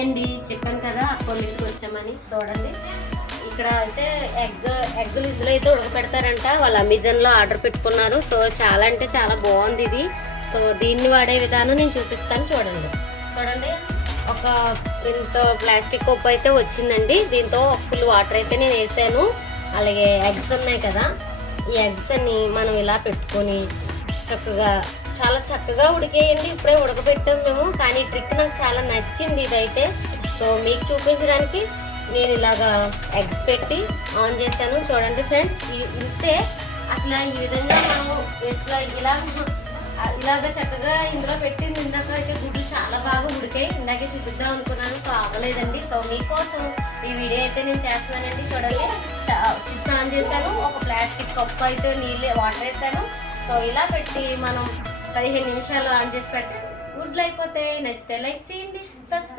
Hi అండి, చెప్పాను కదా అక్కోళ్ళ ఇంటికి వచ్చామని. చూడండి ఇక్కడ అయితే ఎగ్గులు ఇందులో అయితే ఉడకపెడతారంట. వాళ్ళు అమెజాన్లో ఆర్డర్ పెట్టుకున్నారు. సో చాలా అంటే చాలా బాగుంది ఇది. సో దీన్ని వాడే విధానం నేను చూపిస్తాను. చూడండి ఒక ఇంత ప్లాస్టిక్ కప్పు అయితే వచ్చిందండి. దీంతో ఫుల్ వాటర్ అయితే నేను వేసాను. అలాగే ఎగ్స్ ఉన్నాయి కదా, ఈ ఎగ్స్ అన్ని మనం ఇలా పెట్టుకొని చక్కగా చాలా చక్కగా ఉడికేయండి. ఇప్పుడే ఉడకబెట్టాం మేము, కానీ ట్రిక్ నాకు చాలా నచ్చింది ఇదైతే. సో మీకు చూపించడానికి నేను ఇలాగా ఎగ్స్ పెట్టి ఆన్ చేశాను. చూడండి ఫ్రెండ్స్, ఇంతే. అసలు ఈ విధంగా మనం ఇలాగ చక్కగా ఇందులో పెట్టింది. ఇందాక అయితే గుడ్లు చాలా బాగా ఉడికాయి. ఇందాకే చూపిద్దాం అనుకున్నాను, సో అవ్వలేదండి. సో మీకోసం ఈ వీడియో అయితే నేను చేస్తున్నానండి. చూడండి, స్విచ్ ఆన్ చేశాను. ఒక ప్లాస్టిక్ కప్పు అయితే వాటర్ వేసాను. సో ఇలా పెట్టి మనం 15 నిమిషాలు ఆన్ చేసి పెడితే గుడ్లు అయిపోతాయి. నచ్చితే లైక్ చేయండి, సబ్స్క్రైబ్